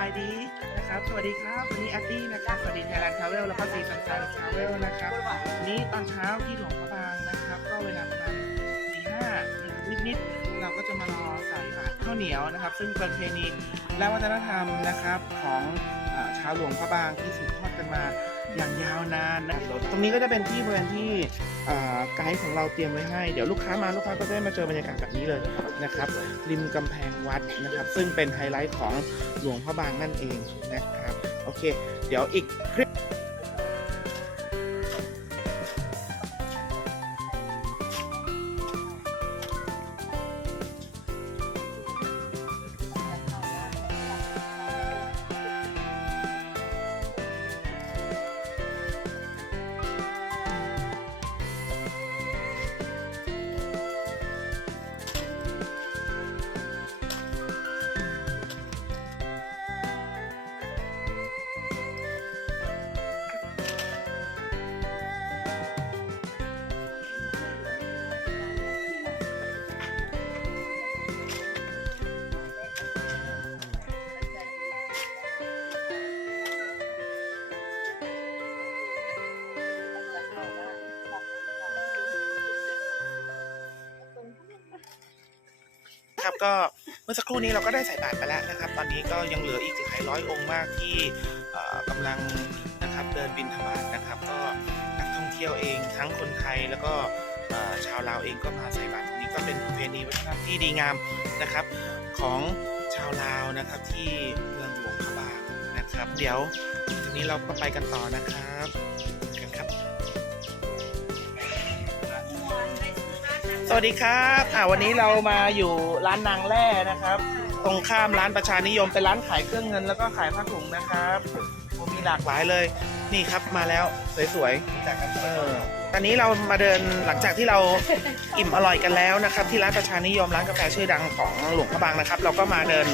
ายดีนะครับ สวัสดีครับ วันนี้แอดดี้นะครับสวัสดีไทยแลนด์ทราเวลแล้วก็สีสันสันทราเวลนะครับวันนี้ตอนเช้าที่หลวงพระบางนะครับ ก็เวลาประมาณสี่ห้านิดๆเราก็จะมารอใส่บาตรข้าวเหนียวนะครับ ซึ่งเป็นประเพณีและวัฒนธรรมนะครับของชาวหลวงพระบางที่สืบทอดกันมา อย่างยาวนานนะครับตรงนี้ก็จะเป็นที่บริเวณที่ไกด์ของเราเตรียมไว้ให้ เดี๋ยวลูกค้ามาลูกค้าก็จะได้มาเจอบรรยากาศแบบนี้เลยนะครับ ริมกำแพงวัดนะครับ ซึ่งเป็นไฮไลท์ของหลวงพระบางนั่นเองนะครับ โอเค เดี๋ยวอีกคลิป ก็เมื่อสักครู่นี้เราก็ได้ใส่บาตรไปแล้วนะครับ ตอนนี้ก็ยังเหลืออีกหลายร้อยองค์มากที่เอ่อกำลังนะครับเดินบินธบาตนะครับ ก็นักท่องเที่ยวเองทั้งคนไทยแล้วก็ชาวลาวเองก็มาใส่บาตรตรงนี้ก็เป็นประเพณีวัฒนธรรมที่ดีงามนะครับ ของชาวลาวนะครับที่เมืองหลวงพระบางนะครับ เดี๋ยวทีนี้เราก็ไปกันต่อนะครับ สวัสดีครับอ่าวันนี้เรามาอยู่ร้านนางแร่นะครับ ตรงข้ามร้านประชานิยมเป็นร้านขายเครื่องเงินแล้วก็ขายผ้าถุงนะครับมีหลากหลายเลย นี่ครับมาแล้วสวยๆเออตอนนี้เรามาเดินหลังจากที่เราอิ่มอร่อยกันแล้วนะครับ ที่ร้านประชานิยมร้านกาแฟชื่อดังของหลวงพระบางนะครับ เราก็มาเดิน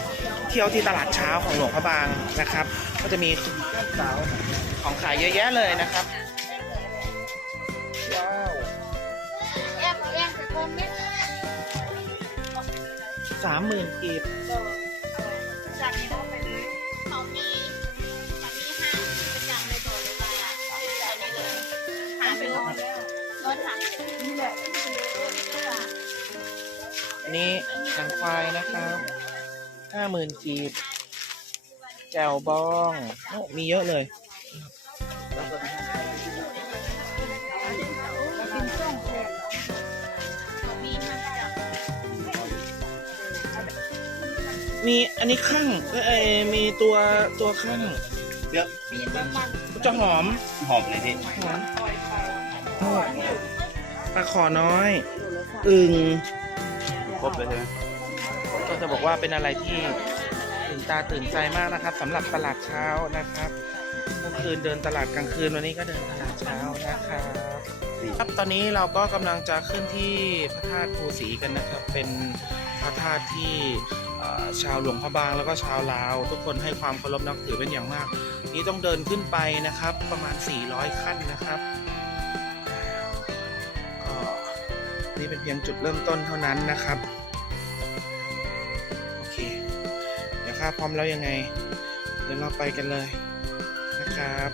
เที่ยวที่ตลาดเช้าของหลวงพระบางนะครับ ก็จะมีของขายเยอะแยะเลยนะครับ สามหมื่นกีบจากนี้ไปเลยเขามีเขามีห้างประจำในตัวเลยว่าจากนี้เลยหาไปนอนแล้วนอหานี่แหละอันนี้หนังควายนะครับห้าหมื่นกีบแจวบองโอ้มีเยอะเลย มีอันนี้ข้างเอ้ยมีตัวตัวข้างเดี๋ยวมีน้ำมันจะหอมหอมเลยพี่หอมโอ้ปลาขอน้อยอึ่งครบเลยใช่ไหมก็จะบอกว่าเป็นอะไรที่ตื่นตาตื่นใจมากนะครับสำหรับตลาดเช้านะครับเมื่อคืนเดินตลาดกลางคืนวันนี้ก็เดินตลาดเช้านะครับครับตอนนี้เราก็กำลังจะขึ้นที่พระธาตุภูสีกันนะครับ เป็นพระธาตุที่เอ่อ ชาวหลวงพระบางแล้วก็ชาวลาว ทุกคนให้ความเคารพนับถือเป็นอย่างมาก นี่ต้องเดินขึ้นไปนะครับ ประมาณ 400 ขั้นนะครับก็นี่เป็นเพียงจุดเริ่มต้นเท่านั้นนะครับโอเคเดี๋ยวครับพร้อมแล้วยังไง เดี๋ยวเราไปกันเลยนะครับ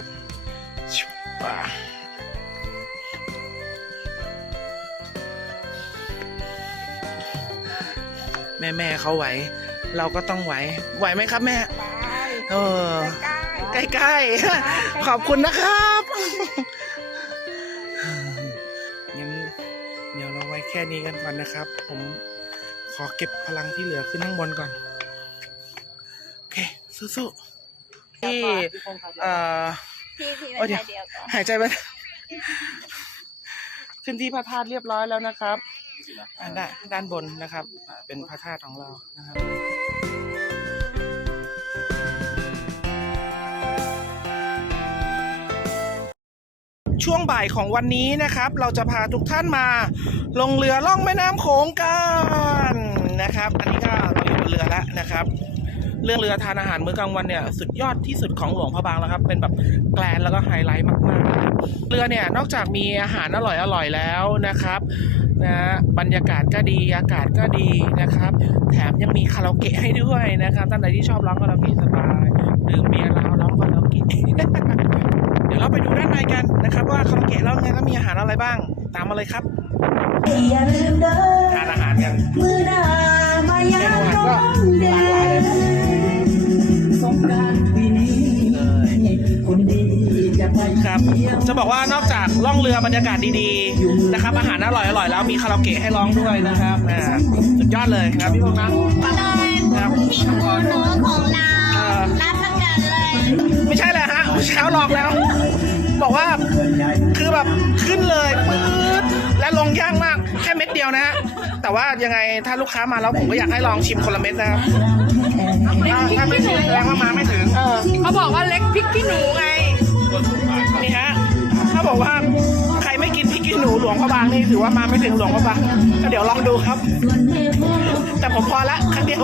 ชุบป่ แม่แม่ๆเขาไหว เราก็ต้องไหว ไหวไหมครับแม่เออใกล้ๆขอบคุณนะครับงั้นเดี๋ยวเราไว้แค่นี้กันก่อนนะครับ ผมขอเก็บพลังที่เหลือขึ้นข้างบนก่อน โอเคสู้ๆที่เอ่อที่ที่โอ้ยเดี๋ยวเดียวก่อนหายใจไปขึ้นที่พระธาตุเรียบร้อยแล้วนะครับ อ่าด้านด้านบนนะครับอ่าเป็นพระธาตุของเรานะครับ ช่วงบ่ายของวันนี้นะครับ เราจะพาทุกท่านมา ลงเรือล่องแม่น้ำโขงกันนะครับ อันนี้ก็เราอยู่บนเรือแล้วนะครับ เรื่องเรือทานอาหารมื้อกลางวันเนี่ยสุดยอดที่สุดของหลวงพระบางแล้วครับ เป็นแบบแกลนแล้วก็ไฮไลท์มากๆนะครับเรือเนี่ยนอกจากมีอาหารอร่อยๆแล้วนะครับนะฮะบรรยากาศก็ดีอากาศก็ดีนะครับ แถมยังมีคาราโอเกะให้ด้วยนะครับท่านใดที่ชอบร้องคาราโอเกะสบายดื่มเบียร์แล้วร้องคาราโอเกะเดี๋ยวเราไปดูด้านในกันนะครับ ว่าคาราโอเกะแล้วเนี่ยก็มีอาหารอะไรบ้าง ตามมาเลยครับอย่าลืมเด้อทานอาหารกันมือหน้ามายามร้องเด่นสงกรารปีนี้คนดีจะไป ครับจะบอกว่านอกจากล่องเรือบรรยากาศดีๆนะครับ อาหารอร่อยๆแล้วมีคาราโอเกะให้ร้องด้วยนะครับอ่าสุดยอดเลยครับพี่พงษ์นะเลยทีมคู่หนูของเราเออรับประกันเลย ไม่ใช่เลยฮะเช้าลองแล้ว บอกว่าคือแบบขึ้นเลยปื๊ดและลงยากมากแค่เม็ดเดียวนะฮะแต่ว่ายังไงถ้าลูกค้ามาแล้วผมก็อยากให้ลองชิมคนละเม็ดนะครับ ถ้าถ้าไม่ถึงแสดงว่ามาไม่ถึงเออเขาบอกว่าเล็กพริกขี้หนูไง นี่ฮะถ้าบอกว่าใครไม่กินพริกขี้หนูหลวงพระบางนี่ถือว่ามาไม่ถึงหลวงพระบางก็เดี๋ยวลองดูครับ แต่ผมพอละครั้งเดียว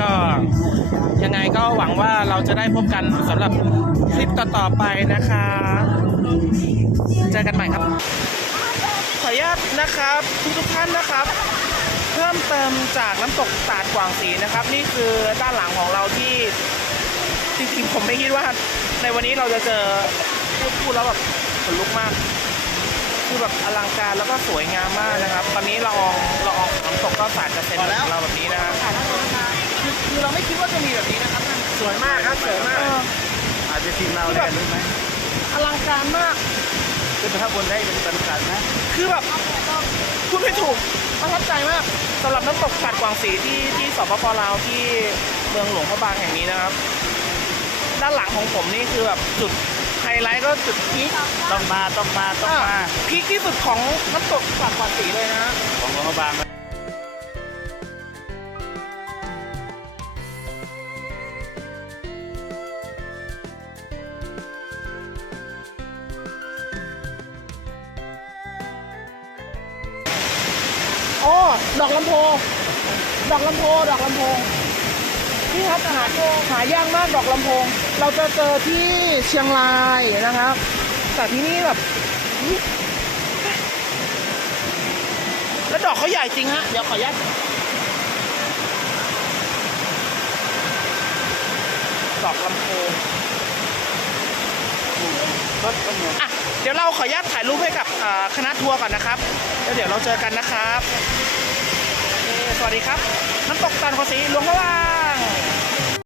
ก็ยังไงก็หวังว่าเราจะได้พบกันสำหรับคลิปต่อๆไปนะคะ เจอกันใหม่ครับข ออนุญาตนะครับทุกๆท่านนะครับ เพิ่มเติมจากน้ำตกตาดกวางสีนะครับ นี่คือด้านหลังของเราที่จริงๆผมไม่คิดว่า ในวันนี้เราจะเจอพูดพูดแล้วแบบขนลุกมาก คือแบบอลังการแล้วก็สวยงามมากนะครับ ตอนนี้ละอองละอองน้ำตกก็สาดกระเซ็นของเราแบบนี้นะครับคือคือเราไม่คิดว่าจะมีแบบนี้นะครับสวยมากครับสวยมากอาจจะทีมเราได้กันรู้ไหมอลังการมาก ขึ้นไปข้างบนได้เป็นบรรยากาศนะ คือแบบพูดไม่ถูกประทับใจมากสำหรับน้ำตกตาดกวางสีที่ที่สปปลาวที่เมืองหลวงพระบางแห่งนี้นะครับ ด้านหลังของผมนี่คือแบบจุดไฮไลท์ก็จุดพีคต้องมาต้องมาต้องมาอะพีคที่สุดของน้ำตกตาดกวางสีเลยนะฮะของหลวงพระบาง ดอกลำโพงดอกลำโพงดอกลำโพงพี่ครับหาหายากมากดอกลำโพง เราจะเจอที่เชียงรายนะครับ แต่ที่นี่แบบแล้วดอกเขาใหญ่จริงฮะ เดี๋ยวขออนุญาตดอกลำโพงก็ก็เหมือนอะเดี๋ยวเราขออนุญาตถ่ายรูปให้กับคณะทัวร์ก่อนนะครับ แล้วเดี๋ยวเราเจอกันนะครับ สวัสดีครับน้ำตกตาลโคสีหลวงพระบาง